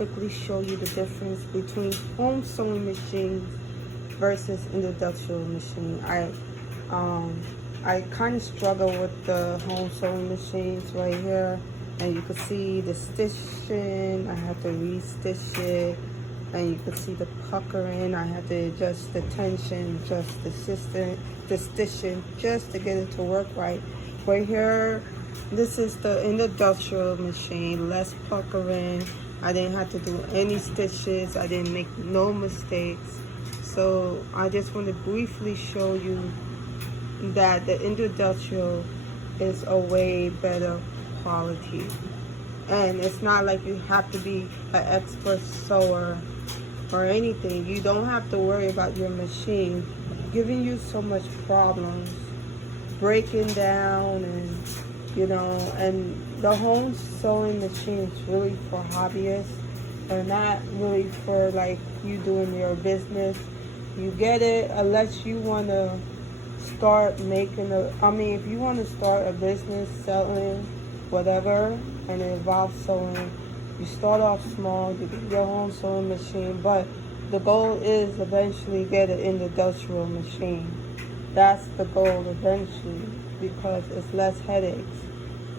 quickly show you the difference between home sewing machines versus industrial machine. I kind of struggle with the home sewing machines right here, and you can see the stitching. I have to re-stitch it, and you can see the puckering. I have to adjust the tension, adjust the stitching, just to get it to work right. Right here, this is the industrial machine, less puckering. I didn't have to do any stitches. I didn't make no mistakes. So I just want to briefly show you that the industrial is a way better quality. And it's not like you have to be an expert sewer or anything. You don't have to worry about your machine giving you so much problems, breaking down, and the home sewing machine is really for hobbyists, or not really for like you doing your business. You get it unless you want to start making if you want to start a business selling whatever and it involves sewing, you start off small, you get your home sewing machine, but the goal is eventually get an industrial machine. That's the goal eventually, because it's less headaches.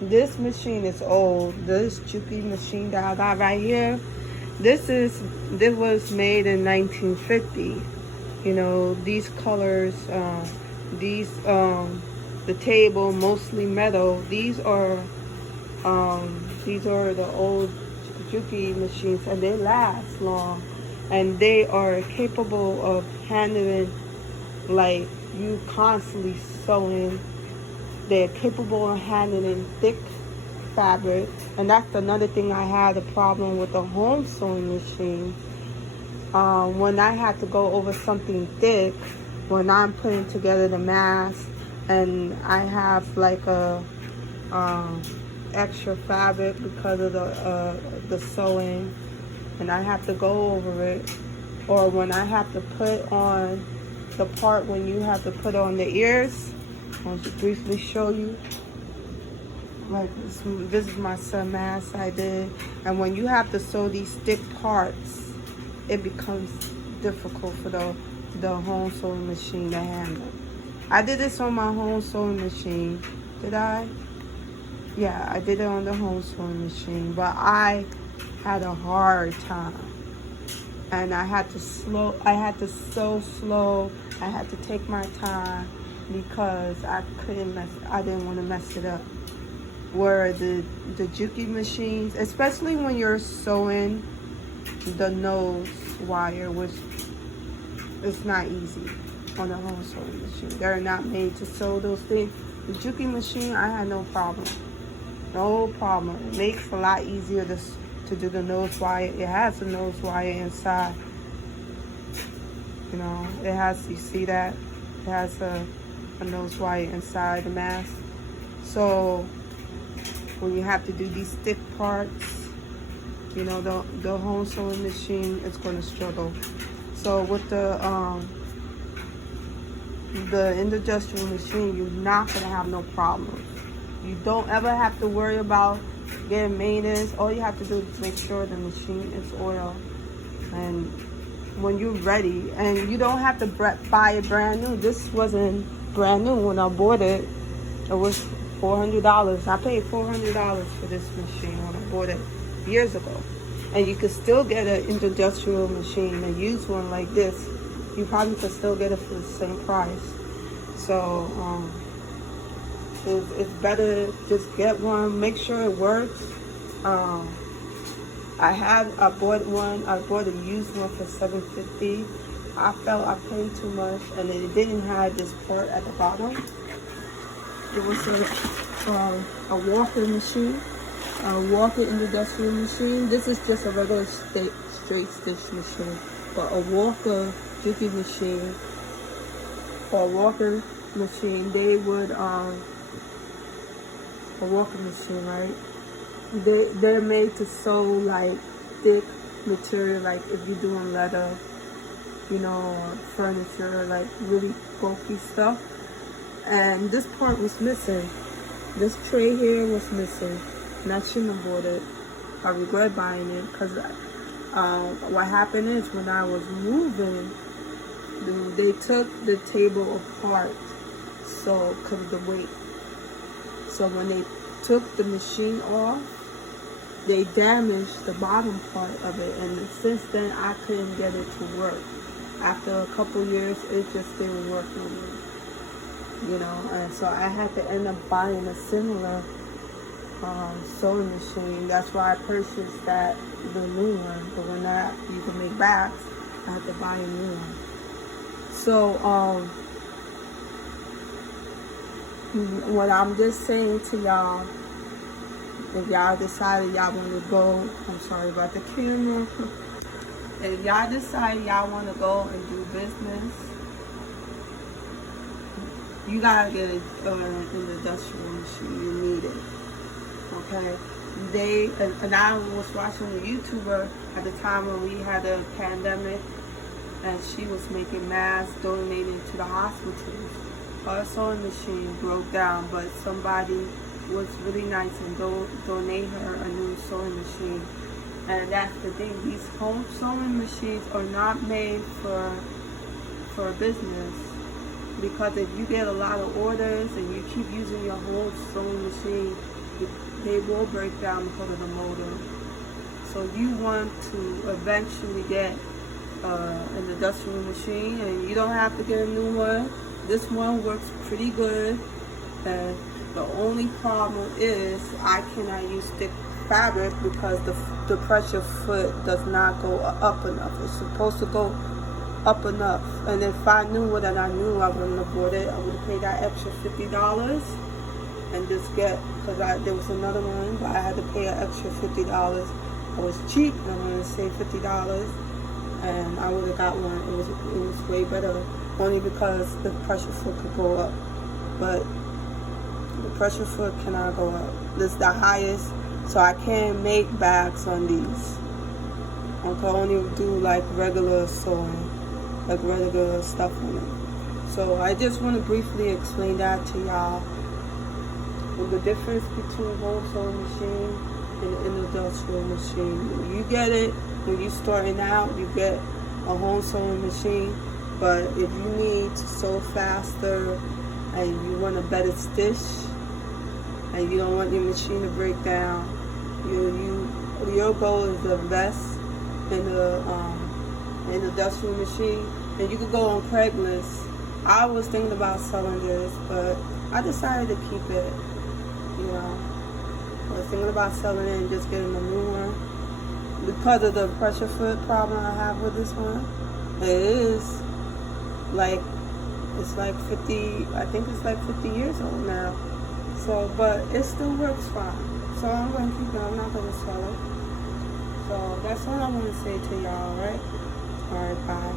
This machine is old. This Juki machine that I got right here, this was made in 1950. You know, these colors, the table mostly metal. These are the old Juki machines, and they last long, and they are capable of handling like you constantly sewing. They're capable of handling thick fabric, and that's another thing I had a problem with the home sewing machine. When I had to go over something thick, when I'm putting together the mask, and I have like a extra fabric because of the sewing, and I have to go over it, or when I have to put on the part when you have to put on the ears. I want to briefly show you. Like this is my sun mask I did, and when you have to sew these thick parts, it becomes difficult for the home sewing machine to handle. I did this on my home sewing machine. Did I? Yeah, I did it on the home sewing machine, but I had a hard time, and I had to sew slow. I had to take my time because I didn't want to mess it up. Where the Juki machines, especially when you're sewing the nose wire, which is not easy on the home sewing machine. They're not made to sew those things. The Juki machine, I had no problem. No problem. It makes it a lot easier to do the nose wire. It has a nose wire inside. You know, it has, you see that? It has a nose wire inside the mask. So when you have to do these thick parts, you know, the home sewing machine is going to struggle. So with the industrial machine, you're not going to have no problems. You don't ever have to worry about getting maintenance. All you have to do is make sure the machine is oiled, and when you're ready, and you don't have to buy it brand new. This wasn't brand new when I bought it. It was $400. I paid $400 for this machine when I bought it years ago. And you could still get an industrial machine, a used one like this. You probably could still get it for the same price. So it's better just get one, make sure it works. I bought a used one for $750. I felt I paid too much, and it didn't have this part at the bottom. It was a walker machine, a walker industrial machine. This is just a regular straight stitch machine, but a walker Juki machine or walker machine, they would a walker machine, right? They're made to sew like thick material, like if you're doing leather, you know, furniture, like really bulky stuff. And this part was missing. This tray here was missing, and I shouldn't have bought it. I regret buying it because What happened is when I was moving, they took the table apart, so because of the weight. So when they took the machine off, they damaged the bottom part of it, and since then I couldn't get it to work. After a couple years, it just didn't work no more, and so I had to end up buying a similar sewing machine. That's why I purchased the new one, the one that you can make bags. I had to buy a new one. So what I'm just saying to y'all, if y'all decided y'all want to go, I'm sorry about the camera. If y'all decide y'all want to go and do business, you gotta get an industrial machine. You need it. Okay? And I was watching a YouTuber at the time when we had a pandemic, and she was making masks, donating to the hospitals. Her sewing machine broke down, but somebody was really nice and donate her a new sewing machine. And that's the thing, these home sewing machines are not made for business, because if you get a lot of orders and you keep using your home sewing machine, they will break down because of the motor. So you want to eventually get an industrial machine, and you don't have to get a new one. This one works pretty good, and the only problem is I cannot use thick fabric because the pressure foot does not go up enough. It's supposed to go up enough, and if I knew what I knew, I wouldn't have bought it. I would have paid that extra $50 and just get, because there was another one, but I had to pay an extra $50. It was cheap, and I wanted to save $50, and I would have got one. It was way better, only because the pressure foot could go up, but the pressure foot cannot go up. This is the highest, so I can't make bags on these. I can only do like regular sewing, like regular stuff on it. So I just want to briefly explain that to y'all. The difference between home sewing machine and an industrial machine. When you get it, when you're starting out, you get a home sewing machine. But if you need to sew faster and you want a better stitch and you don't want your machine to break down, your goal is the best in the industrial machine. And you could go on Craigslist. I was thinking about selling this, but I decided to keep it. I was thinking about selling it and just getting a new one because of the pressure foot problem I have with this one. It's like 50, I think it's like 50 years old now. So, but it still works fine. So I'm going to keep it. I'm not going to sell it. So that's all I want to say to y'all, right? All right, bye.